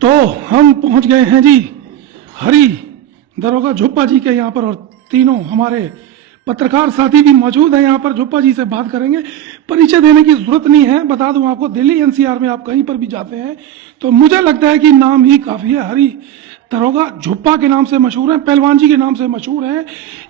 तो हम पहुंच गए हैं जी हरी दरोगा झुप्पा जी के यहाँ पर, और तीनों हमारे पत्रकार साथी भी मौजूद हैं यहाँ पर। झुप्पा जी से बात करेंगे। परिचय देने की जरूरत नहीं है, बता दूं आपको, दिल्ली एनसीआर में आप कहीं पर भी जाते हैं तो मुझे लगता है कि नाम ही काफी है। हरी दरोगा झुप्पा के नाम से मशहूर है, पहलवान जी के नाम से मशहूर है।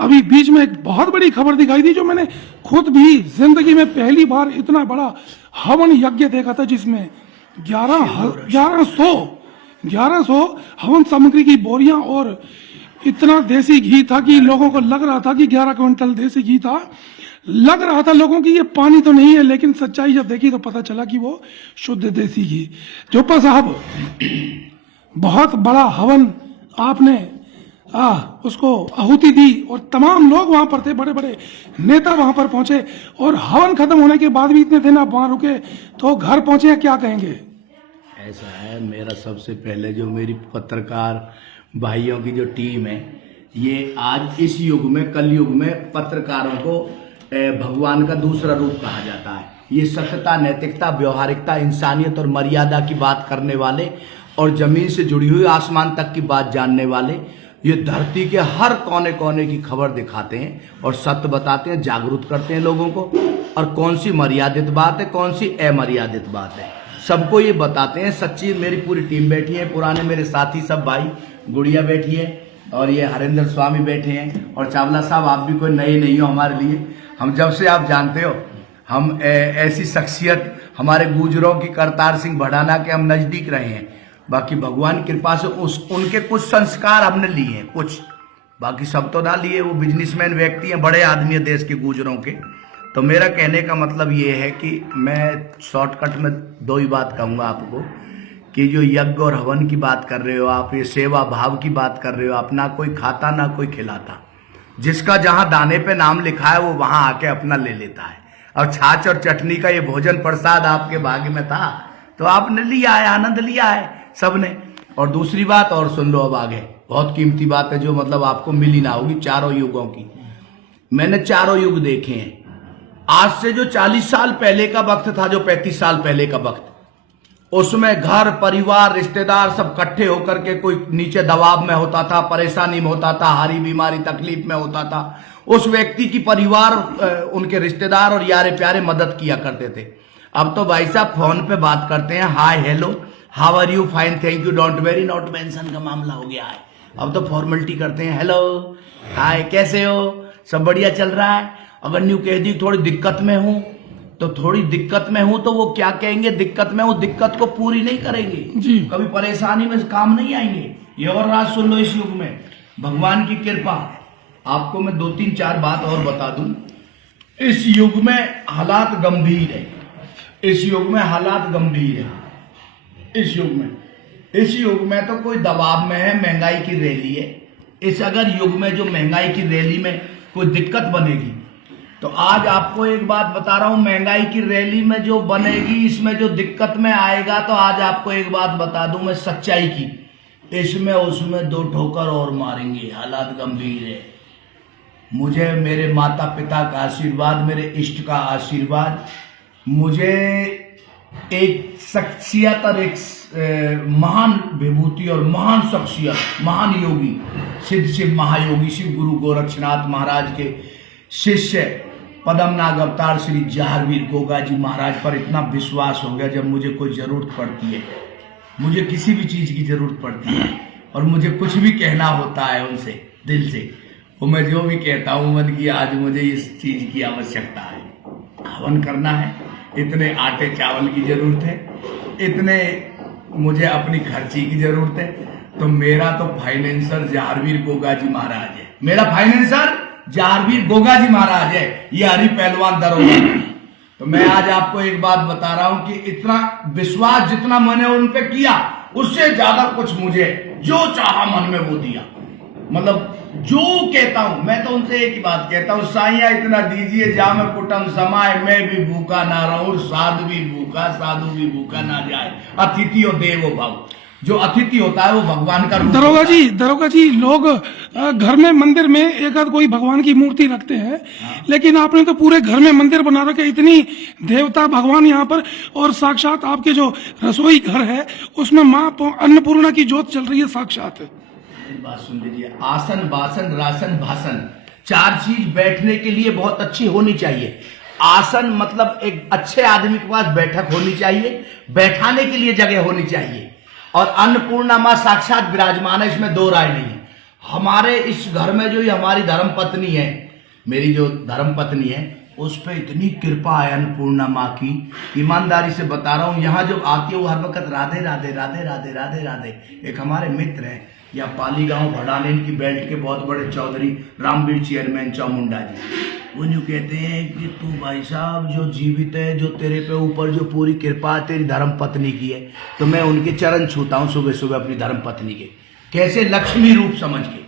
अभी बीच में एक बहुत बड़ी खबर दिखाई दी जो मैंने खुद भी जिंदगी में पहली बार इतना बड़ा हवन यज्ञ देखा था, जिसमें 1100 हवन सामग्री की बोरियां और इतना देसी घी था कि लोगों को लग रहा था कि 11 क्विंटल देसी घी था। लग रहा था लोगों की ये पानी तो नहीं है, लेकिन सच्चाई जब देखी तो पता चला कि वो शुद्ध देसी घी। झुप्पा साहब, बहुत बड़ा हवन आपने उसको आहुति दी और तमाम लोग वहां पर थे, बड़े बड़े नेता वहां पर पहुंचे, और हवन खत्म होने के बाद भी इतने दिन आप वहां रुके तो घर पहुंचे हैं, क्या कहेंगे? ऐसा है, मेरा सबसे पहले जो मेरी पत्रकार भाइयों की जो टीम है, ये आज इस युग में, कल युग में पत्रकारों को भगवान का दूसरा रूप कहा जाता है। ये सत्यता, नैतिकता, व्यवहारिकता, इंसानियत और मर्यादा की बात करने वाले और जमीन से जुड़ी हुई आसमान तक की बात जानने वाले, ये धरती के हर कोने कोने की खबर दिखाते हैं और सत्य बताते हैं, जागरूक करते हैं लोगों को, और कौन सी मर्यादित बात है, कौन सी अमर्यादित बात है, सबको ये बताते हैं। सच्ची मेरी पूरी टीम बैठी है, पुराने मेरे साथी सब भाई, गुड़िया बैठी है और ये हरेंद्र स्वामी बैठे हैं, और चावला साहब आप भी कोई नए नहीं हो हमारे लिए। हम जब से आप जानते हो, हम ऐसी शख्सियत, हमारे गुजरों की करतार सिंह भड़ाना के हम नजदीक रहे हैं। बाकी भगवान की कृपा से उनके कुछ संस्कार हमने लिए हैं, कुछ, बाकी सब तो ना लिए। वो बिजनेसमैन व्यक्ति हैं, बड़े आदमी है देश के गुजरों के। तो मेरा कहने का मतलब ये है कि मैं शॉर्टकट में दो ही बात कहूँगा आपको, कि जो यज्ञ और हवन की बात कर रहे हो आप, ये सेवा भाव की बात कर रहे हो आप, ना कोई खाता ना कोई खिलाता। जिसका जहां दाने पे नाम लिखा है वो वहां आके अपना ले लेता है। और छाछ और चटनी का ये भोजन प्रसाद आपके भाग्य में था तो आपने लिया है, आनंद लिया है सबने। और दूसरी बात और सुन लो, अब आगे बहुत कीमती बात है जो मतलब आपको मिली ना होगी, चारों युगों की। मैंने चारों युग देखे हैं। आज से जो 40 साल पहले का वक्त था, जो 35 साल पहले का वक्त, उसमें घर परिवार रिश्तेदार सब इकट्ठे होकर के, कोई नीचे दबाव में होता था, परेशानी में होता था, हारी बीमारी तकलीफ में होता था, उस व्यक्ति की परिवार, उनके रिश्तेदार और यारे प्यारे मदद किया करते थे। अब तो भाई साहब फोन पे बात करते हैं, hi hello how are you, fine thank you don't very, not mention का मामला हो गया है। अब तो फॉर्मेलिटी करते हैं, हेलो हाय कैसे हो, सब बढ़िया चल रहा है। अगर न्यू कह दी थोड़ी दिक्कत में हूं, तो थोड़ी दिक्कत में हूं तो वो क्या कहेंगे, दिक्कत में हूं, दिक्कत को पूरी नहीं करेंगे जी। कभी परेशानी में काम नहीं आएंगे। ये और राज सुन लो, इस युग में भगवान की कृपा। आपको मैं 2-3-4 बात और बता दूं। इस युग में हालात गंभीर है, इस युग में हालात गंभीर है। इस युग में तो कोई दबाव में है, महंगाई की रैली है। इस अगर युग में जो महंगाई की रैली में कोई दिक्कत बनेगी, तो आज आपको एक बात बता रहा हूं, महंगाई की रैली में जो बनेगी, इसमें जो दिक्कत में आएगा, तो आज आपको एक बात बता दूं मैं सच्चाई की, इसमें उसमें 2 ठोकर और मारेंगे। हालात गंभीर है। मुझे मेरे माता पिता का आशीर्वाद, मेरे इष्ट का आशीर्वाद, मुझे एक शख्सियत और एक महान विभूति और महान शख्सियत, महान योगी, सिद्ध शिव महायोगी शिव गुरु गोरक्षनाथ महाराज के शिष्य पद्मनाग अवतार श्री जहारवीर गोगा जी महाराज पर इतना विश्वास हो गया। जब मुझे कोई जरूरत पड़ती है, मुझे किसी भी चीज की जरूरत पड़ती है और मुझे कुछ भी कहना होता है उनसे दिल से, वो मैं जो भी कहता हूँ मन की, आज मुझे इस चीज की आवश्यकता है, हवन करना है, इतने आटे चावल की जरूरत है, इतने मुझे अपनी खर्ची की जरूरत है, तो मेरा तो फाइनेंसर जहारवीर गोगा जी महाराज है। मेरा फाइनेंसर जहारवीर गोगा जी महाराज है, ये हरी पहलवान दरोगा। तो मैं आज आपको एक बात बता रहा हूं कि इतना विश्वास जितना मैंने उन पे किया, उससे ज्यादा कुछ मुझे जो चाहा मन में वो दिया। मतलब जो कहता हूं मैं, तो उनसे एक ही बात कहता हूं, साइया इतना दीजिए जा मैं कुटुंब समाए, मैं भी भूखा ना रहूं, साधु भी भूखा ना जाए, अतिथियों देवो भव। जो अतिथि होता है वो भगवान का रूप दरोगा होता है। दरोगा जी, लोग घर में मंदिर में एक आध कोई भगवान की मूर्ति रखते हैं, लेकिन आपने तो पूरे घर में मंदिर बना रखे, इतनी देवता भगवान यहाँ पर, और साक्षात आपके जो रसोई घर है उसमें माँ अन्नपूर्णा की जोत चल रही है साक्षात। मेरी बात सुन लीजिए, आसन बासन रासन भाषण, 4 चीज बैठने के लिए बहुत अच्छी होनी चाहिए। आसन मतलब एक अच्छे आदमी के पास बैठक होनी चाहिए, बैठाने के लिए जगह होनी चाहिए, और अन्नपूर्णा मां साक्षात विराजमान है, इसमें 2 राय नहीं है। हमारे इस घर में जो ये हमारी धर्म पत्नी है, मेरी जो धर्म पत्नी है, उस पर इतनी कृपा है अन्नपूर्णा माँ की, ईमानदारी से बता रहा हूँ। यहाँ जो आती है वो हर वक्त राधे राधे राधे राधे राधे राधे। एक हमारे मित्र हैं या पाली गांव भड़ाने, इनकी बेल्ट के बहुत बड़े चौधरी रामवीर चेयरमैन चामुंडा जी, वो यूँ कहते हैं कि तू भाई साहब जो जीवित है, जो तेरे पे ऊपर जो पूरी कृपा तेरी धर्म पत्नी की है, तो मैं उनके चरण छूता हूँ सुबह सुबह अपनी धर्म पत्नी के। कैसे? लक्ष्मी रूप समझ के,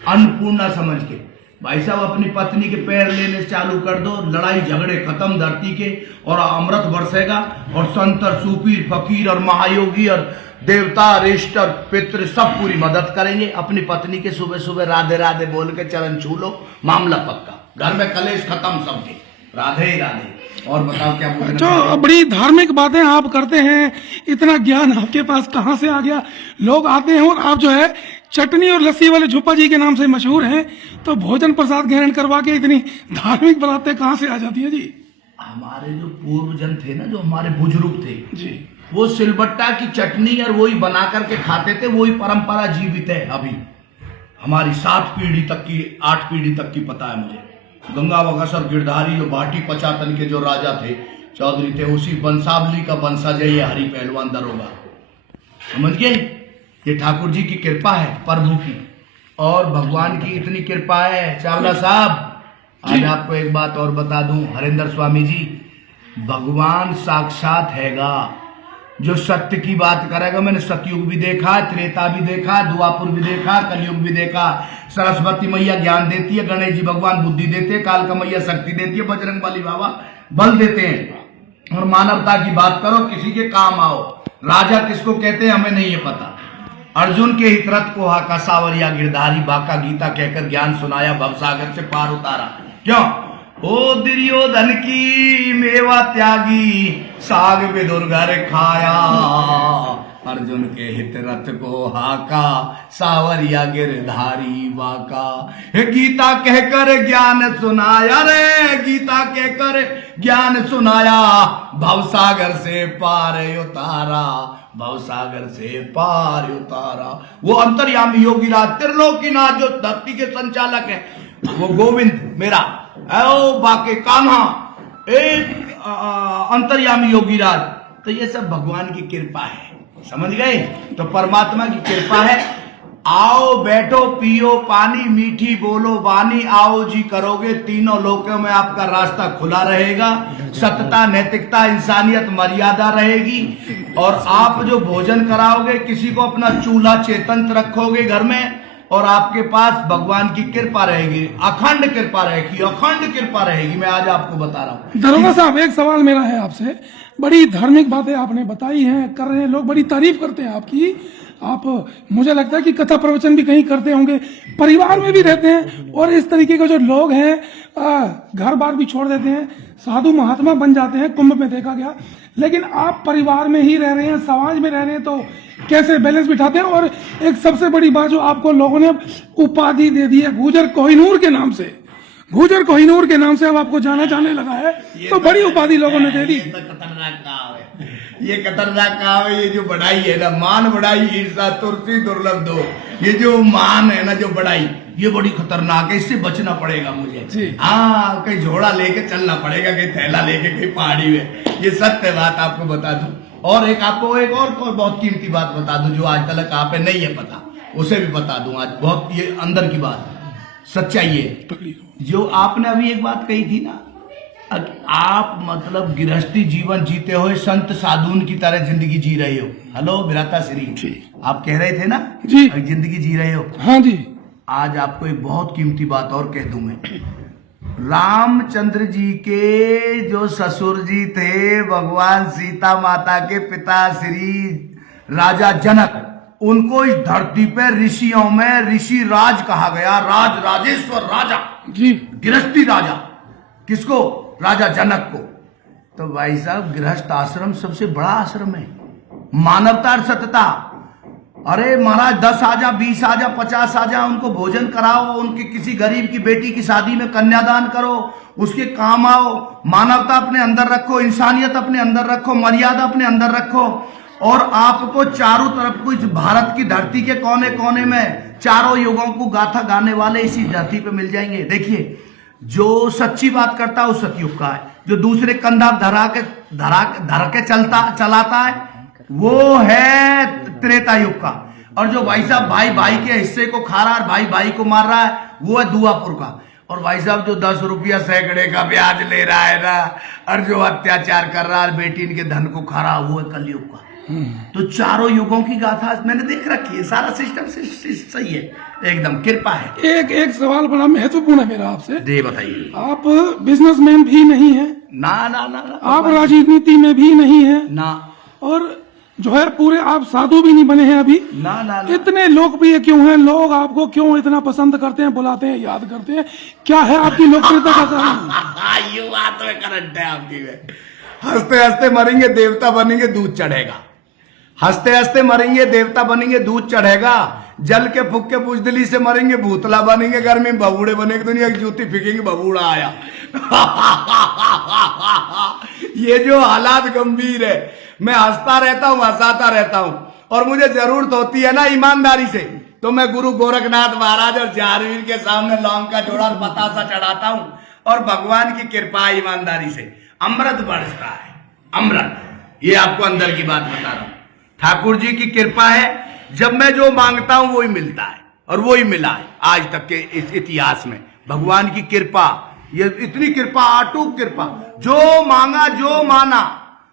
अन्नपूर्णा समझ के। भाई साहब अपनी पत्नी के पैर लेने चालू कर दो, लड़ाई झगड़े खत्म धरती के, और अमृत बरसेगा, और संतर सूफी फकीर और महायोगी और देवता रिष्ट और पितृ सब पूरी मदद करेंगे। अपनी पत्नी के सुबह सुबह राधे राधे बोल के चरण छू लो, मामला पक्का, घर में कलेश खत्म सबके। राधे ही राधे। और बताओ क्या बोल रहे जो बड़ी धार्मिक बातें आप करते हैं, इतना ज्ञान आपके पास कहाँ से आ गया? लोग आते हैं और आप जो है चटनी और लस्सी वाले झुप्पा जी के नाम से मशहूर हैं, तो भोजन प्रसाद ग्रहण करवा के इतनी धार्मिक बातें कहाँ से आ जाती है जी? हमारे जो पूर्वजन थे ना, जो हमारे बुजुर्ग थे जी, वो सिलबट्टा की चटनी और वही बना करके खाते थे, वही परंपरा जीवित है अभी हमारी 7 पीढ़ी तक की, 8 पीढ़ी तक की पता है मुझे। गंगा बगसर गिरधारी जो भाटी पचातन के जो राजा थे, चौधरी थे, उसी बंसावली का वंशज है ये हरि पहलवान दरोगा। समझ गए? ये ठाकुर जी की कृपा है, प्रभु की, और भगवान की इतनी कृपा है। चावला साहब, आज आपको एक बात और बता दूं, हरिंदर स्वामी जी, भगवान साक्षात हैगा, जो सत्य की बात करेगा। मैंने सतयुग भी देखा, त्रेता भी देखा, द्वापुर भी देखा, कलयुग भी देखा। सरस्वती मैया ज्ञान देती है, गणेश जी भगवान बुद्धि देते हैं, कालका मैया शक्ति देती है, बजरंग बली बाबा बल देते हैं। और मानवता की बात करो, किसी के काम आओ। राजा किसको कहते हैं हमें नहीं है पता। अर्जुन के हितरथ को हाका, सावरिया गिरधारी बाका, गीता कहकर ज्ञान सुनाया, भवसागर से पार उतारा। क्यों? ओ दुर्योधन की मेवा त्यागी, साग विदुर घर खाया। अर्जुन के हित रथ को हाका, सावरिया गिरधारी बाका। हे गीता कहकर ज्ञान सुनाया रे, गीता कहकर ज्ञान सुनाया, भवसागर से पार उतारा, भवसागर से पार उतारा। वो अंतर्यामी योगीराज त्रिलोकीनाथ जो धरती के संचालक है, वो गोविंद मेरा ओ बाके कान्हा, एक अंतर्यामी योगीराज। तो ये सब भगवान की कृपा है, समझ गए? तो परमात्मा की कृपा है। आओ बैठो पियो पानी, मीठी बोलो वाणी, आओ जी करोगे, तीनों लोकों में आपका रास्ता खुला रहेगा। सत्यता, नैतिकता, इंसानियत, मर्यादा रहेगी। और आप जो भोजन कराओगे, किसी को अपना चूल्हा चेतन रखोगे घर में, और आपके पास भगवान की कृपा रहेगी, अखंड कृपा रहेगी, अखंड कृपा रहेगी। मैं आज आपको बता रहा हूँ। दरोगा साहब, एक सवाल मेरा है आपसे। बड़ी धार्मिक बातें आपने बताई हैं, कर रहे हैं, लोग बड़ी तारीफ करते हैं आपकी। आप, मुझे लगता है कि कथा प्रवचन भी कहीं करते होंगे, परिवार में भी रहते हैं, और इस तरीके के जो लोग हैं घर बार भी छोड़ देते हैं, साधु महात्मा बन जाते हैं, कुंभ में देखा गया। लेकिन आप परिवार में ही रह रहे हैं, समाज में रह रहे हैं, तो कैसे बैलेंस बिठाते हैं? और एक सबसे बड़ी बात, जो आपको लोगों ने उपाधि दे दी है गुजर कोहिनूर के नाम से, गुजर कोहिनूर के नाम से अब आपको जाना जाने लगा है, तो बड़ी उपाधि लोगों ने दे दी। ये तो खतरनाक काम है, ये खतरनाक काम है। ये जो बढ़ाई है ना, मान बढ़ाई ईर्षा तुरसी दुर्लभ दो, ये जो मान है ना, जो बढ़ाई, ये बड़ी खतरनाक है। इससे बचना पड़ेगा मुझे। हाँ, कहीं झोड़ा लेके चलना पड़ेगा, कहीं थैला लेके कहीं पहाड़ी में। ये सत्य बात आपको बता दूं। और एक आपको एक और बहुत कीमती बात बता दूं, जो आज तक आप नहीं है पता, उसे भी बता दूं आज। बहुत ये अंदर की बात, सच्चाई है। जो आपने अभी एक बात कही थी ना, आप मतलब गृहस्थी जीवन जीते हुए संत साधुन की तरह जिंदगी जी रहे हो। हेलो विराता श्री, आप कह रहे थे ना जी, जिंदगी जी रहे हो। हाँ जी। आज आपको एक बहुत कीमती बात और कह दूं मैं। रामचंद्र जी के जो ससुर जी थे, भगवान सीता माता के पिता श्री राजा जनक, उनको इस धरती पे ऋषियों में ऋषि राज कहा गया। राज राजेश्वर राजा, जी गृहस्थी राजा। किसको? राजा जनक को। तो भाई साहब गृहस्थ आश्रम सबसे बड़ा आश्रम है। मानवता और सत्यता। अरे महाराज 10 आ जा, 20 आ जा, 50 आ जा, उनको भोजन कराओ, उनके किसी गरीब की बेटी की शादी में कन्यादान करो, उसके काम आओ। मानवता अपने अंदर रखो, इंसानियत अपने अंदर रखो, मर्यादा अपने अंदर रखो, और आपको चारों तरफ को इस भारत की धरती के कोने कोने में चारों युगों को गाथा गाने वाले इसी धरती पे मिल जाएंगे। देखिए, जो सच्ची बात करता है वो सतयुग का है, जो दूसरे कंधा धरा के चलाता है वो है त्रेता युग का, और जो भाई साहब भाई भाई के हिस्से को खा रहा है, भाई भाई को मार रहा है, वो है दुआपुर का। और भाई साहब जो 10 रुपया सैकड़े का ब्याज ले रहा है ना, और जो अत्याचार कर रहा है, बेटी इनके धन को खा रहा, वो है कलयुग का। तो चारों युगों की गाथा मैंने देख रखी है, सारा सिस्टम सही है, एकदम कृपा है। एक सवाल बड़ा महत्वपूर्ण है मेरा आपसे। जी बताइए। आप बिजनेसमैन भी नहीं है, ना ना ना, ना आप राजनीति में भी नहीं है ना, और जो है पूरे आप साधु भी नहीं बने हैं अभी। ना ना, ना। इतने लोकप्रिय क्यों हैं? लोग आपको क्यों इतना पसंद करते हैं, बुलाते हैं, याद करते हैं? क्या है आपकी लोकप्रियता का कारण? ये बात में करंट है आपकी में। हंसते हंसते मरेंगे देवता बनेंगे दूध चढ़ेगा। हंसते हंसते मरेंगे देवता बनेंगे दूध चढ़ेगा। जल के फूक के बुजदली से मरेंगे भूतला बनेंगे, गर्मी में बबूड़े बनेंगे, दुनिया की जूती फेंकेंगे बबूड़ा आया। ये जो हालात गंभीर है, मैं हंसता रहता हूं, हंसाता रहता हूं, और मुझे जरूरत होती है ना ईमानदारी से, तो मैं गुरु गोरखनाथ महाराज और जारवीर के सामने लौंग का जोड़ा और बतासा चढ़ाता हूं, और भगवान की कृपा ईमानदारी से अमृत बरसता है। अमृत, ये आपको अंदर की बात बता रहा हूं, ठाकुर जी की कृपा है। जब मैं जो मांगता हूं वही मिलता है, और वही मिला है आज तक के इस इतिहास में। भगवान की कृपा, ये इतनी कृपा, अटूट कृपा। जो मांगा, जो माना,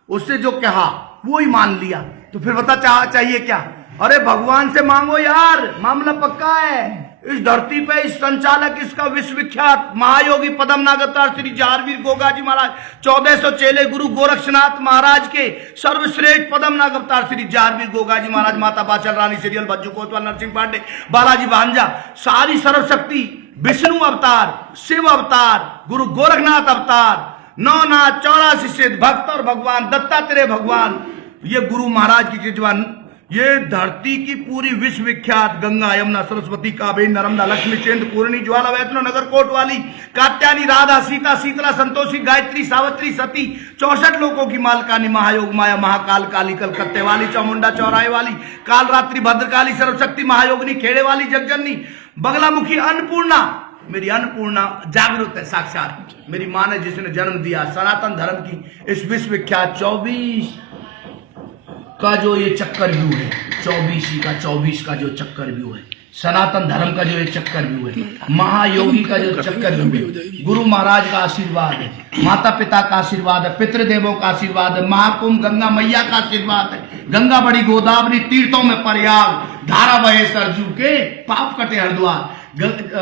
उससे जो कहा वही मान लिया। तो फिर बता चाहिए क्या? अरे भगवान से मांगो यार, मामला पक्का है। इस धरती पे इस संचालक, इसका विश्वविख्यात महायोगी पद्मनाभ अवतार श्री जारवीर गोगा जी महाराज, 1400 चेले गुरु गोरक्षनाथ महाराज के सर्वश्रेष्ठ पद्मनाभ अवतार श्री जारवीर गोगा जी महाराज, माता बाचल रानी सीरियल, बज्जू कोतवाल, नरसिंह पांडे, बालाजी भांजा, सारी सर्वशक्ति, विष्णु अवतार, शिव अवतार, गुरु गोरखनाथ अवतार, नौनाथ, 84 सिद्ध भक्त और भगवान दत्तात्रेय भगवान, ये गुरु महाराज की कृपा। ये धरती की पूरी विश्वविख्यात गंगा, यमुना, सरस्वती, कावेरी, नर्मदा, लक्ष्मी, चंद, पूर्णी, ज्वाला, वैष्णो, नगर, कोटवाली, कात्यायनी, राधा, सीता, शीतला, संतोषी, गायत्री, सावित्री, सती, 64 लोकों की मालकानी, महायोग, माया, महाकाल, काली, कलकत्ते वाली, चामुंडा, चौराहे वाली, कालरात्रि, भद्रकाली, सर्वशक्ति, महायोगिनी, खेड़े वाली, जगजननी, बगलामुखी, अन्नपूर्णा, मेरी अन्नपूर्णा जागृत है साक्षात। मेरी माँ ने जिसने जन्म दिया सनातन धर्म की इस विश्वविख्यात 24 का जो ये चक्कर व्यू है, 24 का जो चक्कर व्यू है, सनातन धर्म का जो ये चक्कर व्यू है, महायोगी का जो चक्कर व्यू है, गुरु महाराज का आशीर्वाद है, माता पिता का आशीर्वाद है, पितृदेवों का आशीर्वाद है, महाकुंभ गंगा मैया का आशीर्वाद है, गंगा बड़ी गोदावरी तीर्थों में प्रयाग, धारा बहे सरजू के, पाप कटे हरिद्वार,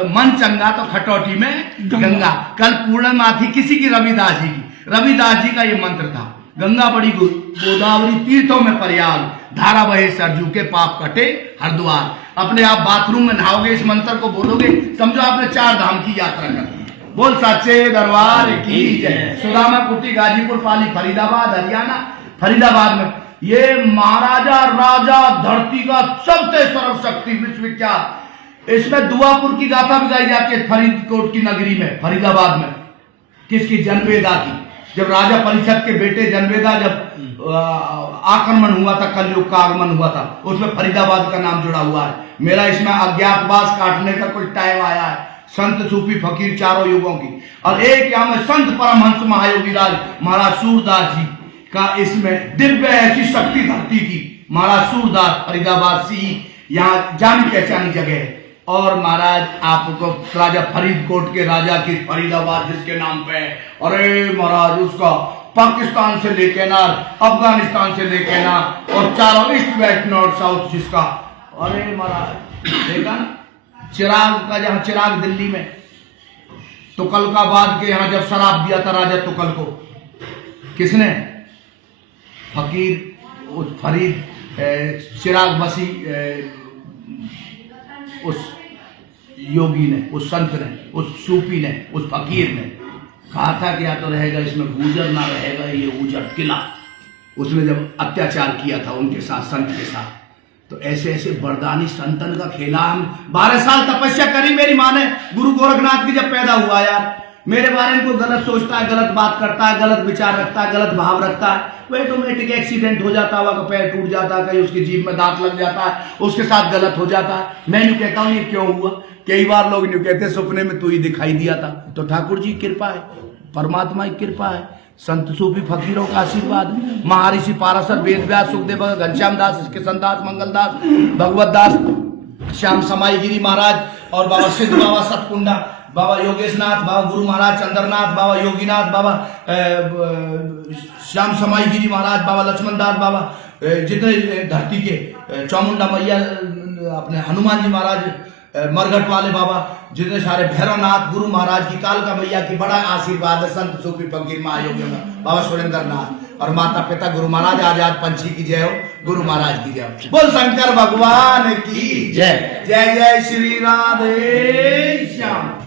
मन चंगा तो खटौटी में गंगा। कल पूर्णिमा थी किसी की, रविदास जी का ये मंत्र था, गंगा बड़ी गोदावरी तीर्थों में प्रयाग, धारा बहे सरजू के, पाप कटे हरिद्वार। अपने आप बाथरूम में नहाओगे, इस मंत्र को बोलोगे, समझो आपने 4 धाम की यात्रा कर दी। बोल सच्चे दरबार की जय। सुदामा कुटी, गाजीपुर, पाली, फरीदाबाद, हरियाणा, फरीदाबाद में ये महाराजा राजा धरती का सबसे सर्वशक्ति विश्वविख्यात, इसमें दुआपुर की गाथा भी गाई जाती है, फरीदकोट की नगरी में, फरीदाबाद में। किसकी? जनवेदा की। जब राजा परिषद के बेटे जनवेदा, जब आक्रमण हुआ था, कलयुग का आगमन हुआ था, उसमें फरीदाबाद का नाम जुड़ा हुआ है। मेरा इसमें अज्ञातवास काटने का कुछ टाइम आया है, संत सूफी फकीर चारों युगों की, और एक यहाँ में संत परमहंस महायोगी राज महाराज सूरदास जी का इसमें दिव्य ऐसी शक्ति धरती की। महाराज सूरदास फरीदाबाद से यहाँ जानी पहचानी जगह है। और महाराज आपको राजा फरीदकोट के राजा की फरीदाबाद जिसके नाम पे है, अरे महाराज उसका पाकिस्तान से लेके ना, अफगानिस्तान से लेके ना, और चारों ईस्ट वेस्ट नॉर्थ साउथ जिसका, अरे महाराज देखा ना, चिराग का, जहां चिराग दिल्ली में, तुगलकाबाद के यहाँ जब शराब दिया था राजा तुगल को, किसने? फकीर, उस फरीद चिराग बसी उस योगी ने, उस संत ने, उस सूफी ने, उस फकीर ने कहा था कि या तो रहेगा इसमें गुजर, ना रहेगा ये उजड़ किला। उसने जब अत्याचार किया था उनके साथ, संत के साथ, तो ऐसे ऐसे बरदानी संतन का खेला। हम 12 साल तपस्या करी मेरी माँ ने गुरु गोरखनाथ की जब पैदा हुआ यार। मेरे बारे में कोई गलत सोचता है, गलत बात करता है, गलत विचार रखता है, गलत भाव रखता है, वो ऑटोमेटिक एक्सीडेंट हो जाता है, वह पैर टूट जाता है, कहीं उसकी जीभ में दांत लग जाता है, उसके साथ गलत हो जाता है। मैं यूं कहता हूं ये क्यों हुआ? कई बार लोग यूं कहते सपने में तू ही दिखाई दिया था। तो ठाकुर जी की कृपा है, परमात्मा की कृपा है, संत सूफी फकीरों का आशीर्वाद, महर्षि पाराशर, वेद व्यास, सुखदेव, घनश्याम दास, किशन दास, मंगल दास, भगवत दास, श्याम समाई गिरी महाराज और बाबा सिद्ध बाबा सतकुंडा, बाबा योगेशनाथ, बाबा गुरु महाराज चंद्रनाथ, बाबा योगीनाथ, बाबा श्याम समाई गिरी महाराज, बाबा लक्ष्मण दास, बाबा जितने धरती के चामुंडा मैया, अपने हनुमान जी महाराज, मरघट वाले बाबा, जितने सारे भैरवनाथ, गुरु महाराज की, कालका मैया की बड़ा आशीर्वाद है, संत सूफी फकीर महायोगियों में, बाबा सुरेंद्र नाथ और माता पिता गुरु महाराज आजाद पंछी की जय हो, गुरु महाराज की जय हो। बोल शंकर भगवान की जय। जय जय श्री राधे।